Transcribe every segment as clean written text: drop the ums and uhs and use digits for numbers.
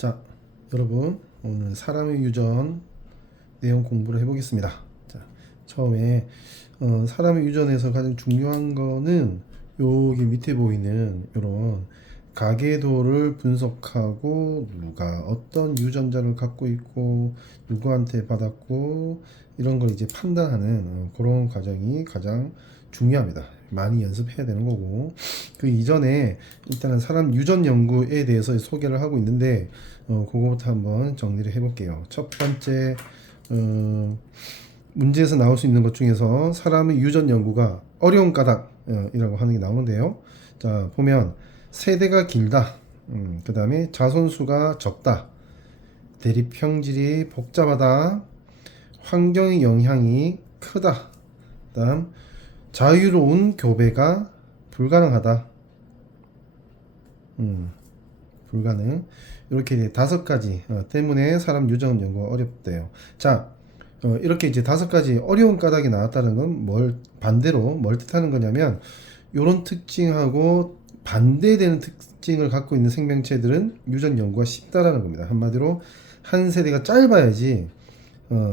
자, 여러분 오늘 사람의 유전 내용 공부를 해보겠습니다. 자, 처음에 사람의 유전에서 가장 중요한 거는 여기 밑에 보이는 이런 가계도를 분석하고 누가 어떤 유전자를 갖고 있고 누구한테 받았고 이런 걸 이제 판단하는 그런 과정이 가장 중요합니다. 많이 연습해야 되는 거고, 그 이전에 일단은 사람 유전 연구에 대해서 소개를 하고 있는데 그거부터 한번 정리를 해볼게요. 첫 번째, 문제에서 나올 수 있는 것 중에서 사람의 유전 연구가 어려운 까닭이라고 하는 게 나오는데요. 자, 보면 세대가 길다, 그 다음에 자손수가 적다, 대립 형질이 복잡하다, 환경의 영향이 크다, 그 다음 자유로운 교배가 불가능하다. 불가능. 이렇게 이제 5가지 때문에 사람 유전 연구가 어렵대요. 자, 이렇게 이제 5가지 어려운 까닭이 나왔다는 건 반대로 뭘 뜻하는 거냐면, 이런 특징하고 반대되는 특징을 갖고 있는 생명체들은 유전 연구가 쉽다라는 겁니다. 한마디로 한 세대가 짧아야지,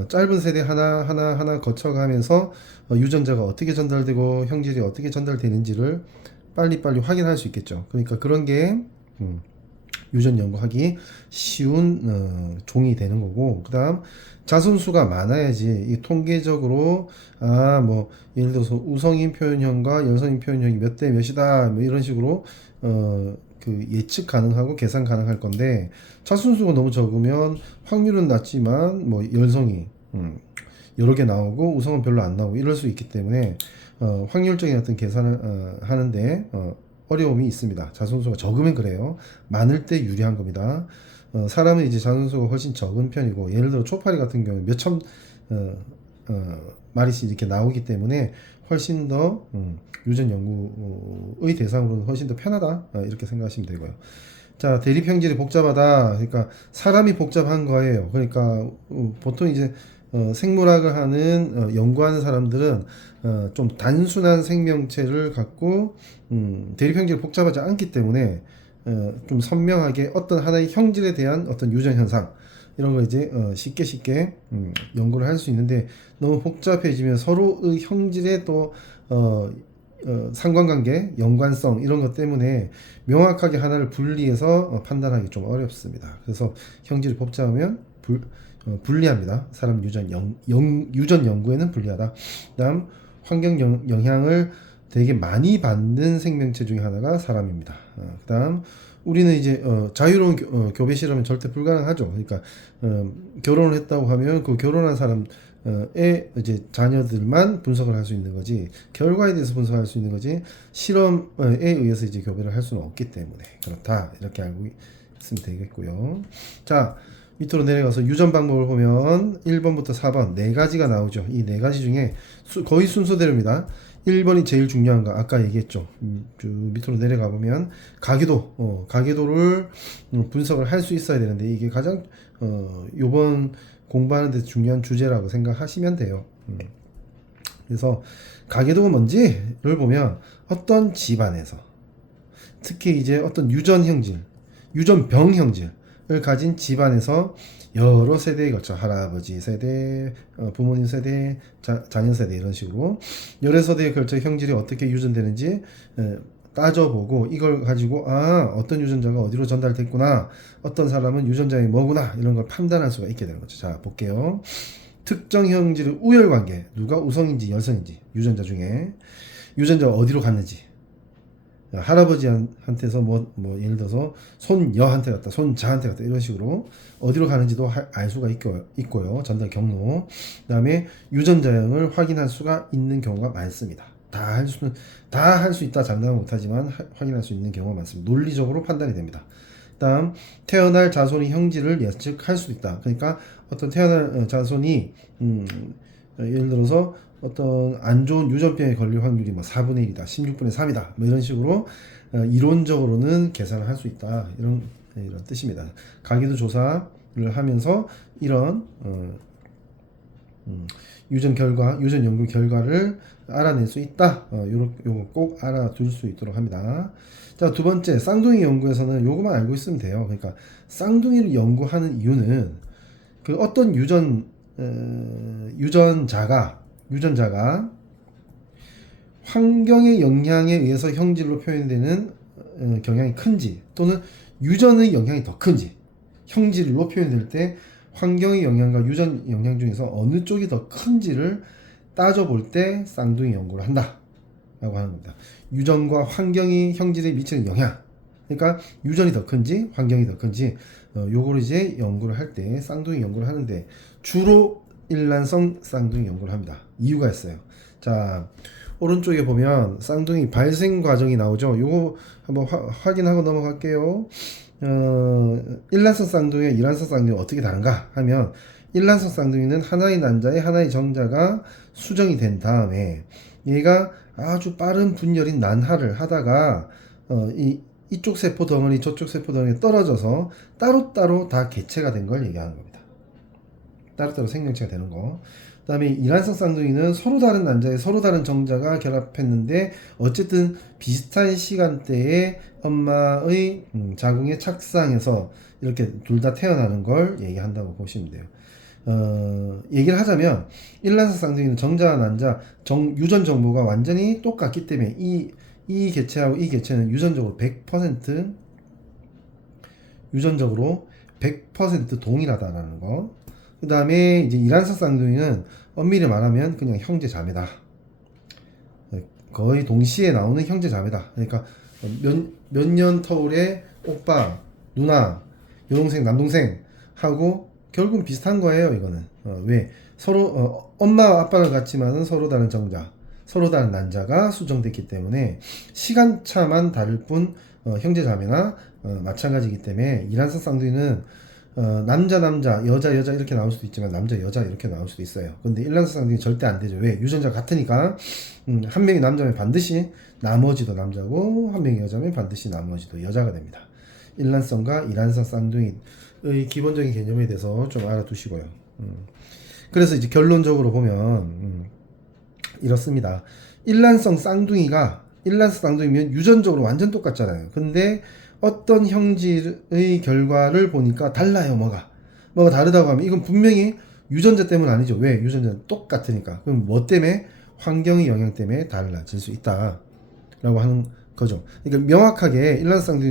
짧은 세대 하나 거쳐가면서 유전자가 어떻게 전달되고 형질이 어떻게 전달되는지를 빨리빨리 확인할 수 있겠죠. 그러니까 그런 게 유전 연구하기 쉬운 종이 되는 거고, 그 다음 자손수가 많아야지 이 통계적으로 뭐 예를 들어서 우성인 표현형과 열성인 표현형이 몇 대 몇이다 뭐 이런 식으로 그 예측 가능하고 계산 가능할 건데, 자손수가 너무 적으면 확률은 낮지만 뭐 열성이 여러 개 나오고 우성은 별로 안 나오고 이럴 수 있기 때문에 확률적인 어떤 계산을 하는데 어려움이 있습니다. 자손수가 적으면 그래요. 많을 때 유리한 겁니다. 사람은 이제 자손수가 훨씬 적은 편이고, 예를 들어 초파리 같은 경우는 몇천 마리씩 이렇게 나오기 때문에 훨씬 더 유전 연구의 대상으로는 훨씬 더 편하다, 이렇게 생각하시면 되고요. 자, 대립 형질이 복잡하다. 그러니까 사람이 복잡한 거예요. 그러니까 보통 이제 생물학을 하는 연구하는 사람들은 좀 단순한 생명체를 갖고 대립 형질이 복잡하지 않기 때문에 좀 선명하게 어떤 하나의 형질에 대한 어떤 유전 현상 이런 거 이제 쉽게 연구를 할 수 있는데, 너무 복잡해지면 서로의 형질에 또 상관관계, 연관성 이런 것 때문에 명확하게 하나를 분리해서 판단하기 좀 어렵습니다. 그래서 형질이 복잡하면 불리합니다. 사람 유전 연구에는 불리하다. 그다음 환경 영향을 되게 많이 받는 생명체 중에 하나가 사람입니다. 그다음 우리는 이제 자유로운 교배 실험은 절대 불가능하죠. 그러니까 결혼을 했다고 하면 그 결혼한 사람의 이제 자녀들만 분석을 할 수 있는 거지, 결과에 대해서 분석할 수 있는 거지, 실험에 의해서 이제 교배를 할 수는 없기 때문에 그렇다, 이렇게 알고 있으면 되겠고요. 자, 밑으로 내려가서 유전 방법을 보면 1번부터 4번 4가지가 나오죠. 이 4가지 중에 거의 순서대로입니다. 1번이 제일 중요한 거 아까 얘기했죠. 쭉 밑으로 내려가 보면 가계도를 분석을 할 수 있어야 되는데, 이게 가장 요번 공부하는 데 중요한 주제라고 생각하시면 돼요. 그래서 가계도가 뭔지를 보면 어떤 집안에서 특히 이제 어떤 유전 형질, 유전병 형질을 가진 집안에서 여러 세대에 걸쳐 할아버지 세대, 부모님 세대, 자녀 세대 이런 식으로 여러 세대에 걸쳐 형질이 어떻게 유전되는지 따져보고, 이걸 가지고 어떤 유전자가 어디로 전달됐구나, 어떤 사람은 유전자이 뭐구나, 이런 걸 판단할 수가 있게 되는 거죠. 자, 볼게요. 특정 형질의 우열관계, 누가 우성인지 열성인지, 유전자 중에 유전자가 어디로 갔는지, 할아버지한테서 뭐 예를 들어서 손여한테 갔다, 손자한테 갔다, 이런 식으로 어디로 가는지도 알 수가 있고요. 전달 경로. 그다음에 유전자형을 확인할 수가 있는 경우가 많습니다. 다 할 수 있다 장담은 못하지만 확인할 수 있는 경우가 많습니다. 논리적으로 판단이 됩니다. 다음, 태어날 자손의 형질을 예측할 수 있다. 그러니까 어떤 태어날 자손이 예를 들어서 어떤 안 좋은 유전병에 걸릴 확률이 뭐 4분의 1이다, 16분의 3이다, 뭐 이런 식으로 이론적으로는 계산을 할 수 있다, 이런 뜻입니다. 가계도 조사를 하면서 이런 유전 결과, 유전 연구 결과를 알아낼 수 있다. 요거 꼭 알아둘 수 있도록 합니다. 자, 두 번째, 쌍둥이 연구에서는 요거만 알고 있으면 돼요. 그러니까 쌍둥이를 연구하는 이유는 그 어떤 유전자가 환경의 영향에 의해서 형질로 표현되는 경향이 큰지, 또는 유전의 영향이 더 큰지, 형질로 표현될 때 환경의 영향과 유전 영향 중에서 어느 쪽이 더 큰지를 따져볼 때 쌍둥이 연구를 한다 라고 하는 겁니다. 유전과 환경이 형질에 미치는 영향, 그러니까 유전이 더 큰지 환경이 더 큰지, 요거를 이제 연구를 할 때 쌍둥이 연구를 하는데 주로 일란성 쌍둥이 연구를 합니다. 이유가 있어요. 자, 오른쪽에 보면 쌍둥이 발생 과정이 나오죠. 요거 한번 확인하고 넘어갈게요. 일란성 쌍둥이와 이란성 쌍둥이가 어떻게 다른가 하면, 일란성 쌍둥이는 하나의 난자에 하나의 정자가 수정이 된 다음에 얘가 아주 빠른 분열인 난하를 하다가 이쪽 세포 덩어리 저쪽 세포 덩어리에 떨어져서 따로따로 다 개체가 된 걸 얘기하는 겁니다. 따로따로 생명체가 되는 거. 그 다음에 이란성 쌍둥이는 서로 다른 난자에 서로 다른 정자가 결합했는데 어쨌든 비슷한 시간대에 엄마의 자궁에 착상해서 이렇게 둘 다 태어나는 걸 얘기한다고 보시면 돼요. 얘기를 하자면 일란성 쌍둥이는 정자와 난자 유전 정보가 완전히 똑같기 때문에 이 개체하고 이 개체는 유전적으로 100% 동일하다라는 거. 그 다음에 이제 이란성 쌍둥이는 엄밀히 말하면 그냥 형제 자매다. 거의 동시에 나오는 형제 자매다. 그러니까 몇 년 터울에 오빠, 누나, 여동생, 남동생 하고 결국은 비슷한 거예요. 이거는 왜 서로 엄마와 아빠는 같지만은 서로 다른 정자, 서로 다른 난자가 수정됐기 때문에 시간차만 다를 뿐 형제 자매나 마찬가지이기 때문에 이란성 쌍둥이는 남자 여자 이렇게 나올 수도 있지만 남자 여자 이렇게 나올 수도 있어요. 근데 일란성 쌍둥이 절대 안 되죠. 왜? 유전자 같으니까 한 명이 남자면 반드시 나머지도 남자고 한 명이 여자면 반드시 나머지도 여자가 됩니다. 일란성과 이란성 쌍둥이의 기본적인 개념에 대해서 좀 알아두시고요. 그래서 이제 결론적으로 보면 이렇습니다. 일란성 쌍둥이면 유전적으로 완전 똑같잖아요. 근데 어떤 형질의 결과를 보니까 달라요. 뭐가 다르다고 하면 이건 분명히 유전자 때문 아니죠. 왜? 유전자는 똑같으니까. 그럼 뭐 때문에? 환경의 영향 때문에 달라질 수 있다 라고 하는 거죠. 그러니까 명확하게 일란성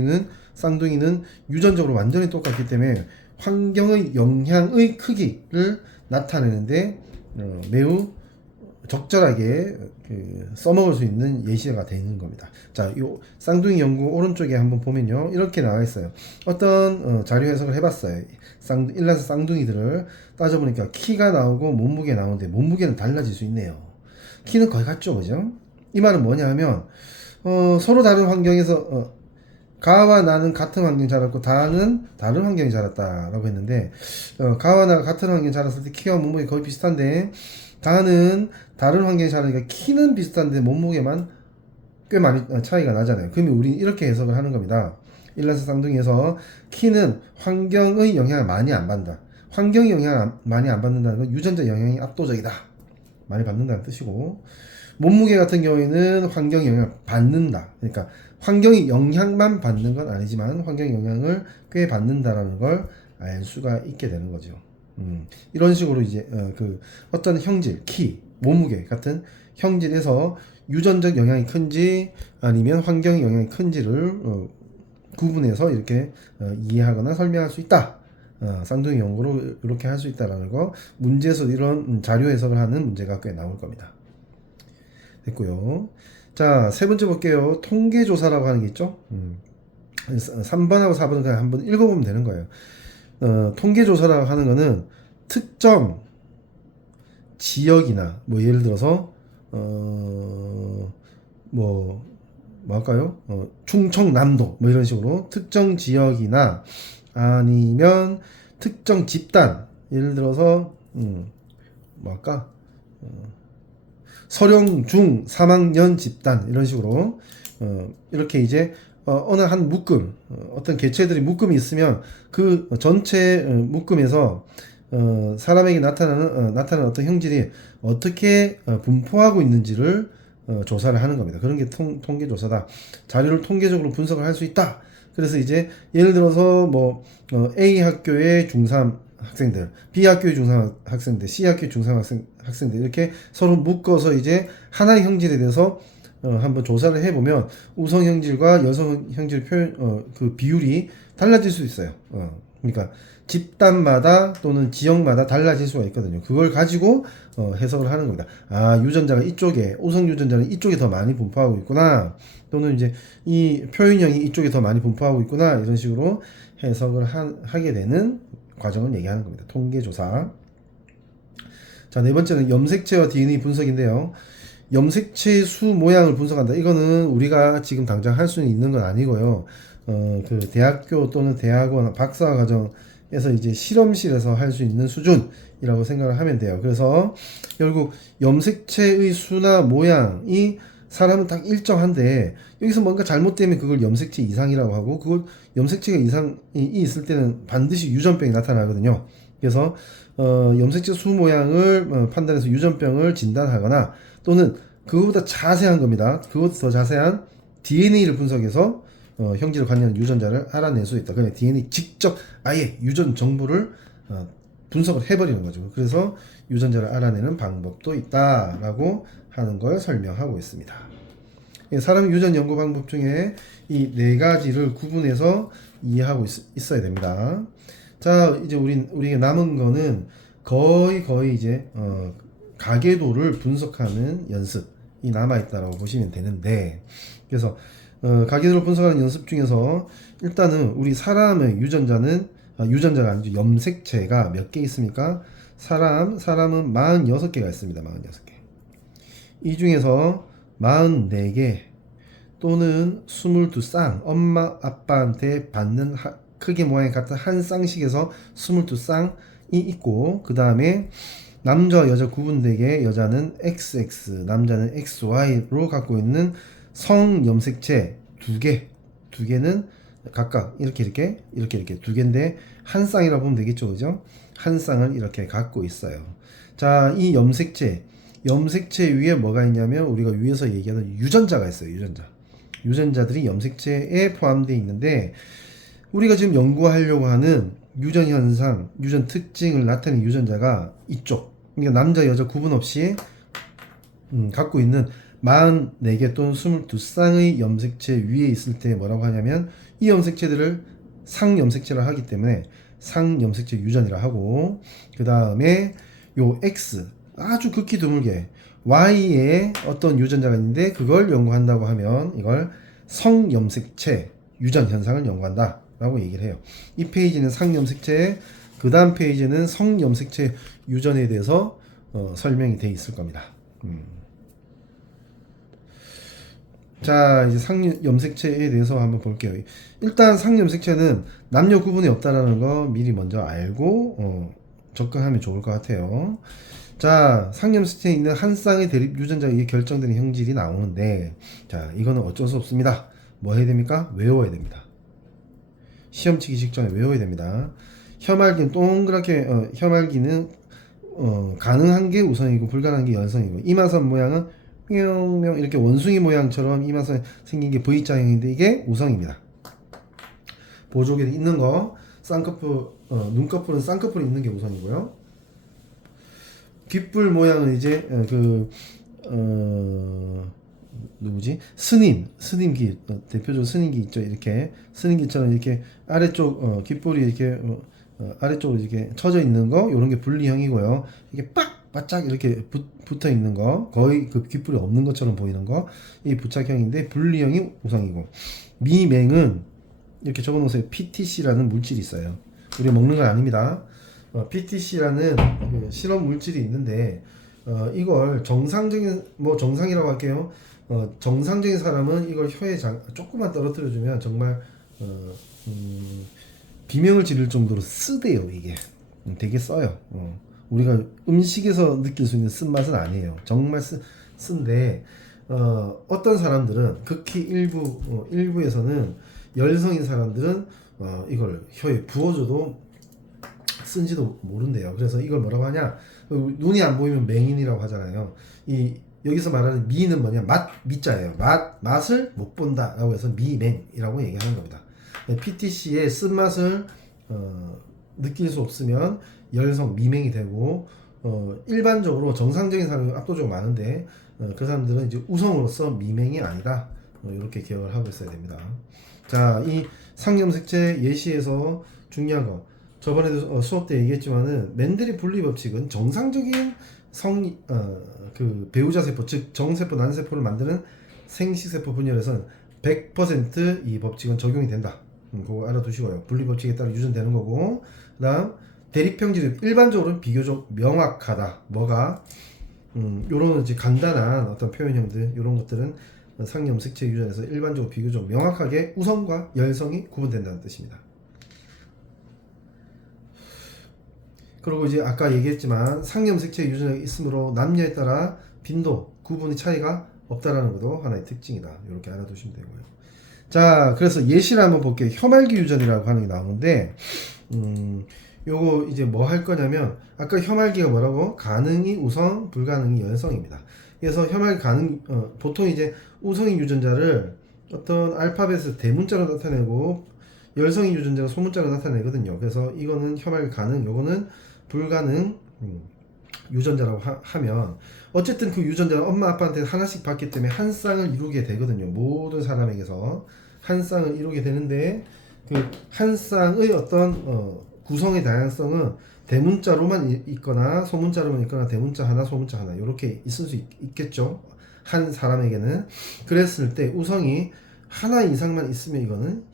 쌍둥이는 유전적으로 완전히 똑같기 때문에 환경의 영향의 크기를 나타내는데 매우 적절하게 써먹을 수 있는 예시가 되는 겁니다. 자, 요 쌍둥이 연구 오른쪽에 한번 보면요, 이렇게 나와 있어요. 어떤 자료 해석을 해봤어요. 일란성 쌍둥이들을 따져보니까 키가 나오고 몸무게 나오는데 몸무게는 달라질 수 있네요. 키는 거의 같죠, 그죠? 이 말은 뭐냐 하면 서로 다른 환경에서 가와 나는 같은 환경에 자랐고 다는 다른 환경에 자랐다라고 했는데, 가와 나가 같은 환경에 자랐을 때 키와 몸무게 거의 비슷한데 다는 다른 환경에 자라니까 키는 비슷한데 몸무게만 꽤 많이 차이가 나잖아요. 그러면 우리는 이렇게 해석을 하는 겁니다. 일란성 쌍둥이에서 키는 환경의 영향을 많이 안 받는다. 환경의 영향을 많이 안 받는다는 건 유전자 영향이 압도적이다. 많이 받는다는 뜻이고, 몸무게 같은 경우에는 환경의 영향을 받는다. 그러니까 환경의 영향만 받는 건 아니지만 환경의 영향을 꽤 받는다라는 걸 알 수가 있게 되는 거죠. 이런 식으로 이제 어떤 형질, 키, 몸무게 같은 형질에서 유전적 영향이 큰지 아니면 환경의 영향이 큰지를 구분해서 이렇게 이해하거나 설명할 수 있다. 쌍둥이 연구로 이렇게 할 수 있다라는 거, 문제에서 이런 자료 해석을 하는 문제가 꽤 나올 겁니다. 됐고요. 자, 세 번째 볼게요. 통계조사라고 하는 게 있죠. 3번하고 4번은 그냥 한번 읽어보면 되는 거예요. 통계조사라고 하는 거는 특정 지역이나 뭐 예를 들어서 뭐 할까요? 충청남도 뭐 이런 식으로 특정 지역이나 아니면 특정 집단, 예를 들어서 뭐 할까? 서령중 3학년 집단 이런 식으로 이렇게 이제 어느 한 묶음, 어떤 개체들이 묶음이 있으면 그 전체 묶음에서 사람에게 나타나는 어떤 형질이 어떻게 분포하고 있는지를 조사를 하는 겁니다. 그런 게 통계 조사다. 자료를 통계적으로 분석을 할 수 있다. 그래서 이제 예를 들어서 뭐 A 학교의 중3 학생들, B 학교의 중3 학생들, C 학교의 중3 학생들 이렇게 서로 묶어서 이제 하나의 형질에 대해서 한번 조사를 해보면 우성 형질과 여성 형질 표현 그 비율이 달라질 수 있어요. 그러니까 집단마다 또는 지역마다 달라질 수가 있거든요. 그걸 가지고 해석을 하는 겁니다. 아, 유전자가 이쪽에, 우성 유전자는 이쪽에 더 많이 분포하고 있구나. 또는 이제 이 표현형이 이쪽에 더 많이 분포하고 있구나. 이런 식으로 해석을 하게 되는 과정을 얘기하는 겁니다. 통계조사. 자, 네 번째는 염색체와 DNA 분석인데요. 염색체의 수 모양을 분석한다. 이거는 우리가 지금 당장 할 수 있는 건 아니고요. 그 대학교 또는 대학원 박사과정에서 이제 실험실에서 할 수 있는 수준이라고 생각을 하면 돼요. 그래서 결국 염색체의 수나 모양이 사람은 딱 일정한데 여기서 뭔가 잘못되면 그걸 염색체 이상이라고 하고 그걸 염색체가 이상이 있을 때는 반드시 유전병이 나타나거든요. 그래서 염색체 수 모양을 판단해서 유전병을 진단하거나 또는 그거보다 자세한 겁니다. 그것보다 더 자세한 DNA를 분석해서 형질을 관여하는 유전자를 알아낼 수 있다. 그냥 DNA 직접 아예 유전 정보를 분석을 해버리는 거죠. 그래서 유전자를 알아내는 방법도 있다라고 하는 걸 설명하고 있습니다. 사람 유전 연구 방법 중에 이 네 가지를 구분해서 이해하고 있어야 됩니다. 자, 이제 우리가 남은 거는 거의 이제 가계도를 분석하는 연습이 남아있다라고 보시면 되는데, 그래서 가계도를 분석하는 연습 중에서 일단은 우리 사람의 유전자가 아니죠. 염색체가 몇 개 있습니까? 사람은 46개가 있습니다. 46개. 이 중에서 44개 또는 22쌍, 엄마 아빠한테 받는 크기 모양이 같은 한 쌍씩에서 22쌍이 있고, 그 다음에 남자와 여자 구분되게 여자는 XX, 남자는 XY로 갖고 있는 성염색체 두 개는 각각 이렇게 두 개인데 한 쌍이라고 보면 되겠죠, 그죠? 한 쌍을 이렇게 갖고 있어요. 자, 이 염색체 위에 뭐가 있냐면 우리가 위에서 얘기하던 유전자가 있어요. 유전자들이 염색체에 포함되어 있는데 우리가 지금 연구하려고 하는 유전 현상, 유전 특징을 나타내는 유전자가 이쪽, 그러니까 남자 여자 구분 없이 갖고 있는 44개 또는 22쌍의 염색체 위에 있을 때 뭐라고 하냐면 이 염색체들을 상염색체라 하기 때문에 상염색체 유전이라 하고, 그 다음에 요 X 아주 극히 드물게 Y에 어떤 유전자가 있는데 그걸 연구한다고 하면 이걸 성염색체 유전 현상을 연구한다 라고 얘기를 해요. 이 페이지는 상염색체, 그 다음 페이지는 성염색체 유전에 대해서 설명이 되어 있을 겁니다. 자, 이제 상염색체에 대해서 한번 볼게요. 일단 상염색체는 남녀 구분이 없다라는 거 미리 먼저 알고 접근하면 좋을 것 같아요. 자, 상염색체에 있는 한 쌍의 대립 유전자에 의해 결정되는 형질이 나오는데, 자, 이거는 어쩔 수 없습니다. 뭐 해야 됩니까? 외워야 됩니다. 시험 치기 직전에 외워야 됩니다. 혐알기는 동그랗게 혐알기는 가능한 게 우선이고 불가능한 게 연성이고, 이마선 모양은 뿅뿅 이렇게 원숭이 모양처럼 이마선 생긴 게 V자형인데 이게 우성입니다. 보조개 있는 거 쌍꺼풀 눈꺼풀은 쌍꺼풀이 있는 게 우성이고요. 귓불 모양은 이제 누구지? 스님귀 대표적으로 스님귀 있죠. 이렇게 스님귀처럼 이렇게 아래쪽 귓불이 이렇게 아래쪽으로 이렇게 쳐져 있는 거, 요런 게 분리형이고요. 이게 바짝 이렇게 붙어 있는 거, 거의 그 귓불이 없는 것처럼 보이는 거, 이 부착형인데 분리형이 우성이고, 미맹은 이렇게 적어 놓으세요. PTC라는 물질이 있어요. 우리 먹는 건 아닙니다. PTC라는 그 실험 물질이 있는데 이걸 정상이라고 할게요. 정상적인 사람은 이걸 혀에 조금만 떨어뜨려 주면 정말 비명을 지를 정도로 쓰대요. 이게 되게 써요. 우리가 음식에서 느낄 수 있는 쓴맛은 아니에요. 정말 쓴데 어떤 사람들은 극히 일부에서는 열성인 사람들은 이걸 혀에 부어줘도 쓴지도 모른대요. 그래서 이걸 뭐라고 하냐? 눈이 안 보이면 맹인이라고 하잖아요. 이 여기서 말하는 미는 뭐냐? 미자예요. 맛을 못 본다라고 해서 미맹이라고 얘기하는 겁니다. PTC의 쓴맛을 느낄 수 없으면 열성 미맹이 되고 일반적으로 정상적인 사람이 압도적으로 많은데 그 사람들은 이제 우성으로서 미맹이 아니다. 이렇게 기억을 하고 있어야 됩니다. 자, 이 상염색체 예시에서 중요한 거 저번에도 수업 때 얘기했지만은 맨델의 분리 법칙은 정상적인 그 배우자 세포 즉 정세포 난세포를 만드는 생식세포 분열에서는 100%이 법칙은 적용이 된다. 그거 알아두시고요. 분리 법칙에 따라 유전되는 거고 그다음 대립형질은 일반적으로 비교적 명확하다. 뭐가 요런 이제 간단한 어떤 표현형들 요런 것들은 상염색체 유전에서 일반적으로 비교적 명확하게 우성과 열성이 구분된다는 뜻입니다. 그리고 이제 아까 얘기했지만 상염색체 유전이 있으므로 남녀에 따라 빈도, 구분의 차이가 없다라는 것도 하나의 특징이다. 이렇게 알아두시면 되고요. 자, 그래서 예시를 한번 볼게요. 혐알기 유전이라고 하는 게 나오는데 요거 이제 뭐 할 거냐면 아까 혐알기가 뭐라고? 가능이 우성, 불가능이 열성입니다. 그래서 혐알기 가능 보통 이제 우성인 유전자를 어떤 알파벳에서 대문자로 나타내고 열성인 유전자가 소문자로 나타내거든요. 그래서 이거는 혐알기 가능, 요거는 불가능 유전자라고 하면 어쨌든 그 유전자는 엄마 아빠한테 하나씩 받기 때문에 한 쌍을 이루게 되거든요. 모든 사람에게서 한 쌍을 이루게 되는데 그 한 쌍의 어떤 구성의 다양성은 대문자로만 있거나 소문자로만 있거나 대문자 하나 소문자 하나 이렇게 있을 수 있겠죠. 한 사람에게는. 그랬을 때 우성이 하나 이상만 있으면 이거는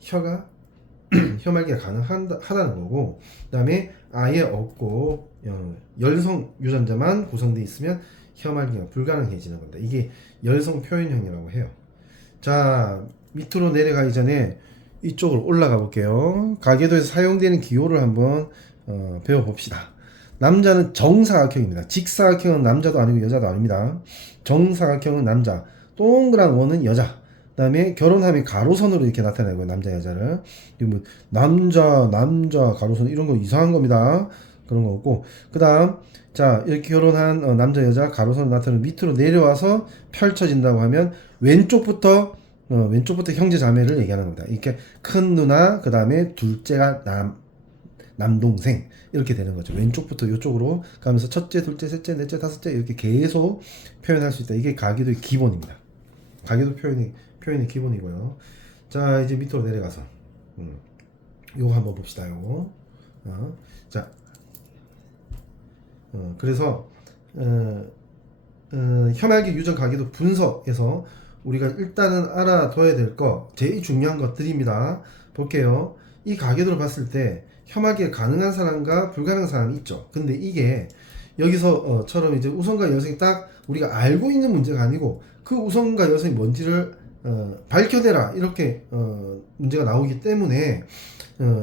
혐알기가 가능하다는 거고 그 다음에 아예 없고 열성 유전자만 구성되어 있으면 혐알기가 불가능해지는 겁니다. 이게 열성 표현형이라고 해요. 자, 밑으로 내려가기 전에 이쪽으로 올라가 볼게요. 가계도에서 사용되는 기호를 한번 배워봅시다. 남자는 정사각형입니다. 직사각형은 남자도 아니고 여자도 아닙니다. 정사각형은 남자, 동그란 원은 여자. 그 다음에 결혼하면 가로선으로 이렇게 나타내고요. 남자 여자를 뭐 남자 가로선 이런 거 이상한 겁니다. 그런 거 없고 그 다음 자 이렇게 결혼한 남자 여자 가로선으로 나타내는 밑으로 내려와서 펼쳐진다고 하면 왼쪽부터 형제 자매를 얘기하는 겁니다. 이렇게 큰 누나 그 다음에 둘째가 남동생 이렇게 되는 거죠. 왼쪽부터 이쪽으로 가면서 첫째, 둘째, 셋째, 넷째, 다섯째 이렇게 계속 표현할 수 있다. 이게 가계도의 기본입니다. 가계도 표현이 기본이고요. 자, 이제 밑으로 내려가서 요거 한번 봅시다. 요거 자, 그래서 혐알기 유전 가계도 분석에서 우리가 일단은 알아둬야 될 거 제일 중요한 것들입니다. 볼게요. 이 가계도를 봤을 때 혐알기가 가능한 사람과 불가능한 사람이 있죠. 근데 이게 여기서처럼 이제 우성과 열성이 딱 우리가 알고 있는 문제가 아니고 그 우성과 열성이 뭔지를 밝혀내라 이렇게 문제가 나오기 때문에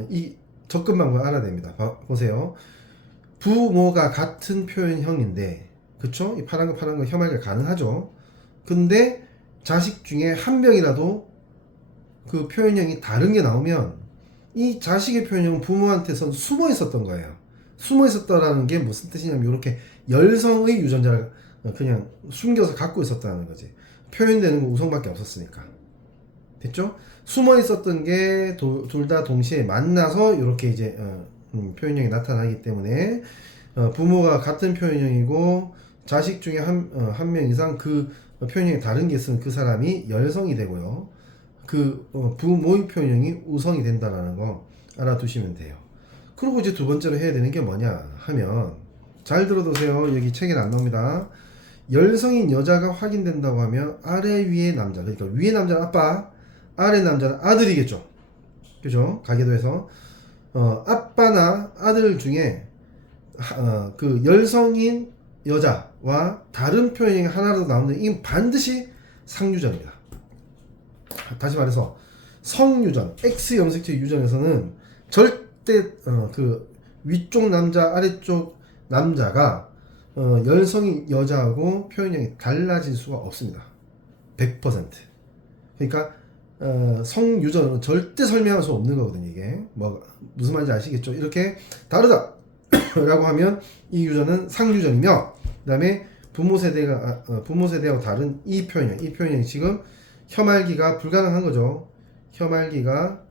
이 접근 방법을 알아야 됩니다. 보세요. 부모가 같은 표현형인데 그쵸? 이 파란 거 혐알기가 가능하죠. 근데 자식 중에 한 명이라도 그 표현형이 다른 게 나오면 이 자식의 표현형은 부모한테선 숨어 있었던 거예요. 숨어 있었다라는 게 무슨 뜻이냐면 이렇게 열성의 유전자를 그냥 숨겨서 갖고 있었다는 거지. 표현되는 거 우성밖에 없었으니까. 됐죠? 숨어 있었던 게 둘 다 동시에 만나서 이렇게 이제 표현형이 나타나기 때문에 부모가 같은 표현형이고 자식 중에 한 명 이상 그 표현형이 다른 게 있으면 그 사람이 열성이 되고요. 그 부모의 표현형이 우성이 된다는 거 알아두시면 돼요. 그리고 이제 두 번째로 해야 되는 게 뭐냐 하면 잘 들어두세요. 여기 책에 안 나옵니다. 열성인 여자가 확인된다고 하면 아래 위에 남자 그러니까 위에 남자는 아빠 아래 남자는 아들이겠죠. 그죠? 가계도에서 아빠나 아들 중에 그 열성인 여자와 다른 표현이 하나라도 나오는데 이건 반드시 상유전입니다. 다시 말해서 성유전 X 염색체 유전에서는 절대 그 위쪽 남자 아래쪽 남자가 열성인 여자하고 표현형이 달라질 수가 없습니다. 100%. 그러니까 성유전은 절대 설명할 수 없는 거거든요. 이게 뭐 무슨 말인지 아시겠죠? 이렇게 다르다 라고 하면 이 유전은 상유전이며, 그 다음에 부모 세대와 다른 이 표현형 지금 혐알기가 불가능한 거죠. 혐알기가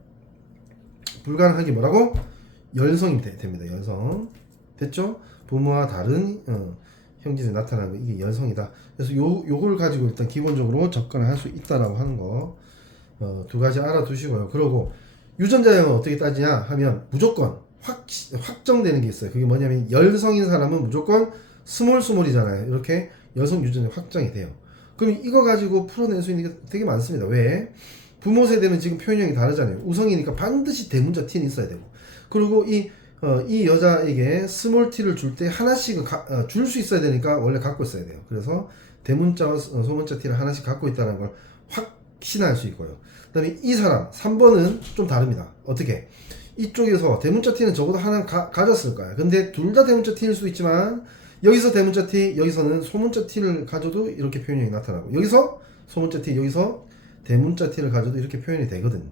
불가능한 게 뭐라고? 열성이 됩니다. 열성. 됐죠? 부모와 다른 형질이 나타나는 거, 이게 열성이다. 그래서 요걸 가지고 일단 기본적으로 접근을 할 수 있다라고 하는 거 두 가지 알아두시고요. 그리고 유전자형은 어떻게 따지냐 하면 무조건 확정되는 게 있어요. 그게 뭐냐면 열성인 사람은 무조건 스몰이잖아요. 이렇게 여성 유전자 확정이 돼요. 그럼 이거 가지고 풀어낼 수 있는 게 되게 많습니다. 왜? 부모 세대는 지금 표현형이 다르잖아요. 우성이니까 반드시 대문자 T는 있어야 되고, 그리고 이 여자에게 스몰 T를 줄 때 하나씩은 줄 수 있어야 되니까 원래 갖고 있어야 돼요. 그래서 대문자와 소문자 T를 하나씩 갖고 있다는 걸 확신할 수 있고요. 그 다음에 이 사람 3번은 좀 다릅니다. 어떻게? 이쪽에서 대문자 T는 적어도 하나 가졌을 거야. 근데 둘 다 대문자 T일 수도 있지만, 여기서 대문자 T, 여기서는 소문자 T를 가져도 이렇게 표현이 나타나고, 여기서 소문자 T, 여기서 대문자 T를 가져도 이렇게 표현이 되거든.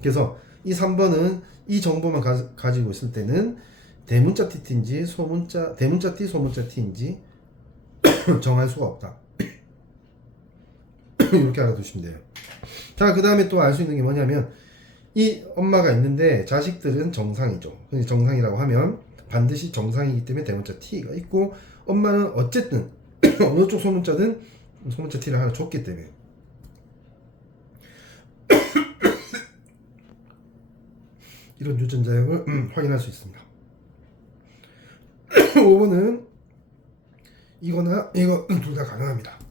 그래서 이 3번은 이 정보만 가지고 있을 때는 대문자 T인지 대문자 T, 소문자 T인지 정할 수가 없다. 이렇게 알아두시면 돼요. 자, 그 다음에 또 알 수 있는 게 뭐냐면, 이 엄마가 있는데 자식들은 정상이죠. 정상이라고 하면 반드시 정상이기 때문에 대문자 T가 있고, 엄마는 어쨌든 어느 쪽 소문자든 소문자 T를 하나 줬기 때문에 이런 유전자형을 확인할 수 있습니다. 5번은 이거나 이거 둘 다 가능합니다.